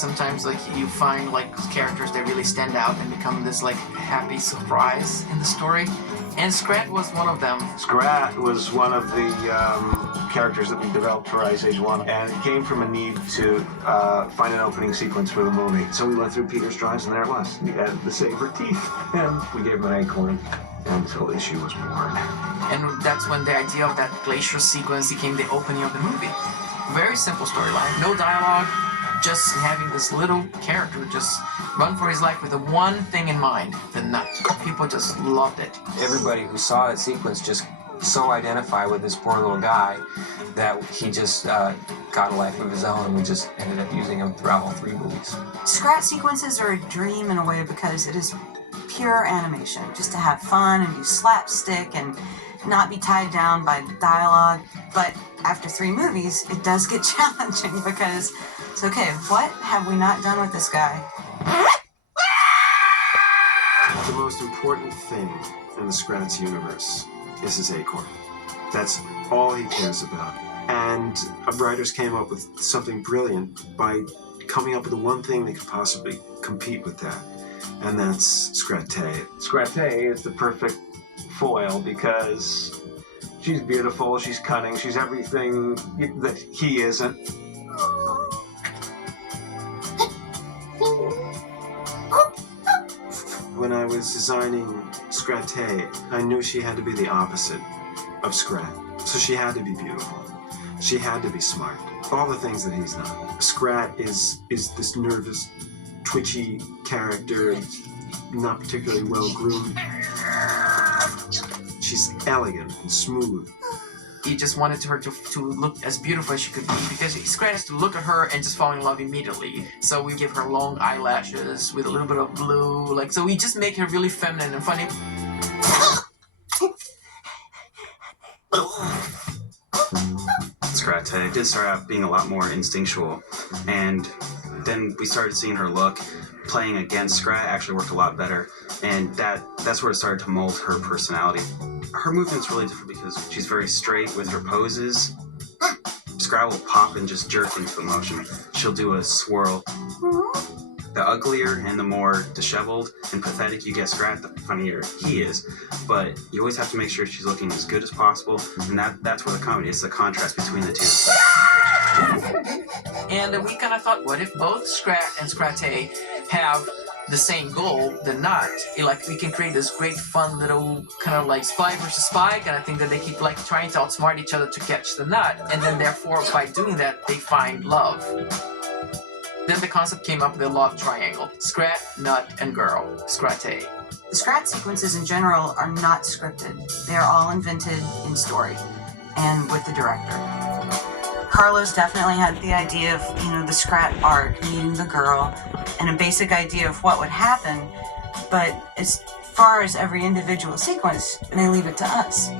sometimes like you find like characters that really stand out and become this like happy surprise in the story. And Scrat was one of them. Scrat was one of the characters that we developed for Ice Age 1, and it came from a need to find an opening sequence for the movie. So we went through Peter's drawings, and there it was. He had the saber teeth, and we gave him an acorn, and this whole issue was born. And that's when the idea of that glacier sequence became the opening of the movie. Very simple storyline, no dialogue, just having this little character just run for his life with the one thing in mind, the nut. People just loved it. Everybody who saw that sequence just so identified with this poor little guy that he just got a life of his own, and we just ended up using him throughout all 3 movies. Scrat sequences are a dream in a way because it is pure animation, just to have fun and do slapstick and not be tied down by dialogue. But after 3 movies, it does get challenging because it's okay, what have we not done with this guy? The most important thing in the Scrat's universe is his acorn. That's all he cares about. And writers came up with something brilliant by coming up with the one thing that could possibly compete with that, and that's Scatte. Scatte is the perfect foil because she's beautiful, she's cunning, she's everything that he isn't. When I was designing Scatte, I knew she had to be the opposite of Scrat. So she had to be beautiful. She had to be smart. All the things that he's not. Scrat is this nervous, twitchy character, not particularly well groomed. She's elegant and smooth. He just wanted her to look as beautiful as she could be, because Scrat has to look at her and just fall in love immediately. So we give her long eyelashes with a little bit of blue, like, so we just make her really feminine and funny. Scatte did start out being a lot more instinctual, and then we started seeing her look. Playing against Scrat actually worked a lot better, and that's where it started to mold her personality. Her movement's really different because she's very straight with her poses. Scrat will pop and just jerk into emotion. She'll do a swirl. The uglier and the more disheveled and pathetic you get Scrat, the funnier he is. But you always have to make sure she's looking as good as possible, and that's where the comedy is, the contrast between the two. And we kind of thought, what if both Scrat and Scatte have the same goal, the nut? Like, we can create this great fun little kind of like spy versus spy kind of thing that they keep like trying to outsmart each other to catch the nut, and then therefore by doing that they find love. Then the concept came up with the love triangle: Scrat, nut, and girl. Scatte. The Scrat sequences in general are not scripted. They are all invented in story and with the director. Carlos definitely had the idea of, the Scrat arc, meeting the girl, and a basic idea of what would happen, but as far as every individual sequence, they leave it to us.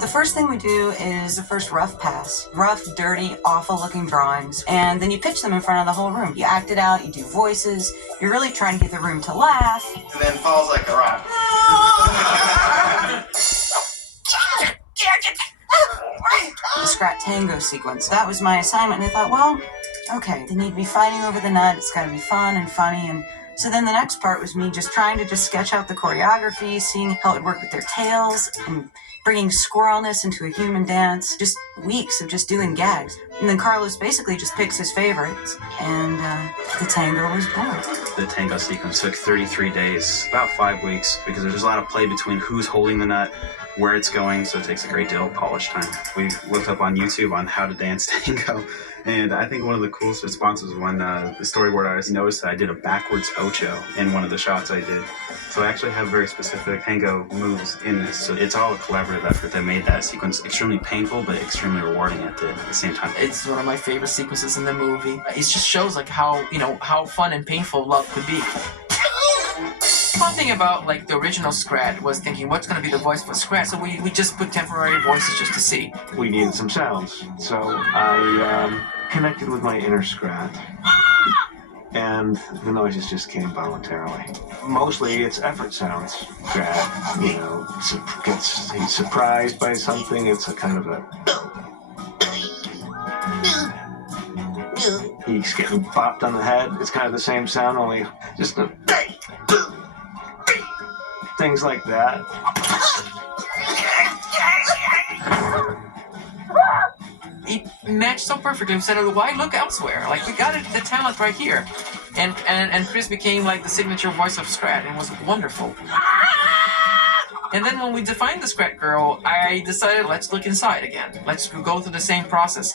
The first thing we do is the first rough pass. Rough, dirty, awful-looking drawings, and then you pitch them in front of the whole room. You act it out, you do voices, you're really trying to get the room to laugh. And then falls like a rock. The Scrat tango sequence. That was my assignment, and I thought, well, okay, they need to be fighting over the nut, it's gotta be fun and funny, and so then the next part was me just trying to sketch out the choreography, seeing how it would work with their tails, and bringing squirrelness into a human dance. Just weeks of just doing gags. And then Carlos basically just picks his favorites, and the tango was born. The tango sequence took 33 days, about 5 weeks, because there's a lot of play between who's holding the nut, where it's going, so it takes a great deal of polish time. We looked up on YouTube on how to dance tango, and I think one of the coolest responses was when the storyboard artist noticed that I did a backwards ocho in one of the shots I did. So I actually have very specific tango moves in this, so it's all a collaborative effort that made that sequence extremely painful but extremely rewarding at the same time. It's one of my favorite sequences in the movie. It just shows like how fun and painful love could be. Fun thing about like the original Scrat was thinking, what's going to be the voice for Scrat? So we just put temporary voices just to see. We needed some sounds, so I connected with my inner Scrat, and the noises just came voluntarily. Mostly it's effort sounds. Scrat, he's surprised by something. It's a kind of a He's getting bopped on the head. It's kind of the same sound, only just a things like that. He matched so perfectly. We said, why look elsewhere? Like, we got the talent right here. And Chris became like the signature voice of Scrat, and it was wonderful. And then when we defined the Scrat girl, I decided, let's look inside again. Let's go through the same process.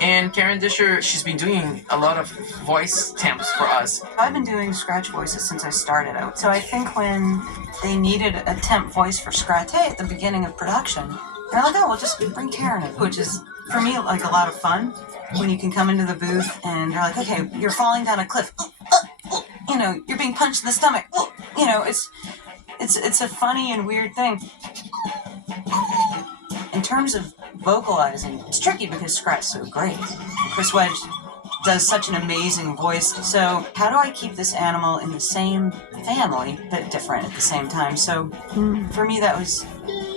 And Karen Disher, she's been doing a lot of voice temps for us. I've been doing Scratch voices since I started out. So I think when they needed a temp voice for Scatte at the beginning of production, they're like, oh, we'll just bring Karen in, which is, for me, like a lot of fun. When you can come into the booth and you're like, okay, you're falling down a cliff. You know, you're being punched in the stomach. You know, it's a funny and weird thing. In terms of vocalizing, it's tricky because Scrat's so great. Chris Wedge does such an amazing voice. So how do I keep this animal in the same family, but different at the same time? So for me, that was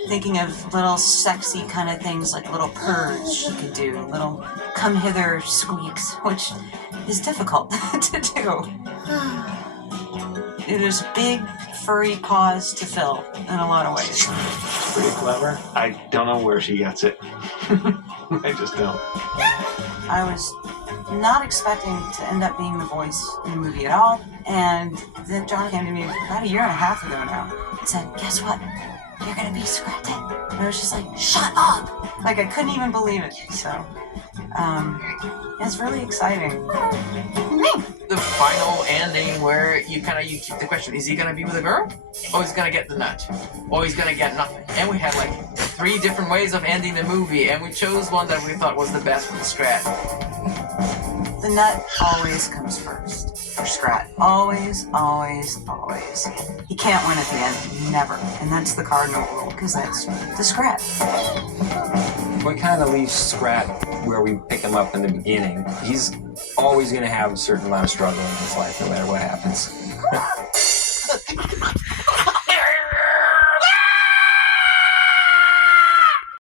thinking of little sexy kind of things like little purrs she could do, little come hither squeaks, which is difficult to do. It is big, furry paws to fill in a lot of ways. Pretty clever. I don't know where she gets it. I just don't. I was not expecting to end up being the voice in the movie at all, and then John came to me about a year and a half ago now and said, guess what? You're gonna be Scrat. And I was just like, shut up! Like, I couldn't even believe it. So, it's really exciting. The final ending where you keep the question, is he gonna be with a girl? Or he's gonna get the nut? Or he's gonna get nothing? And we had like 3 different ways of ending the movie, and we chose one that we thought was the best for the Scrat. The nut always comes first for Scrat. Always, always, always. He can't win at the end. Never. And that's the cardinal rule, because that's the Scrat. We kind of leave Scrat where we pick him up in the beginning. He's always going to have a certain amount of struggle in his life, no matter what happens.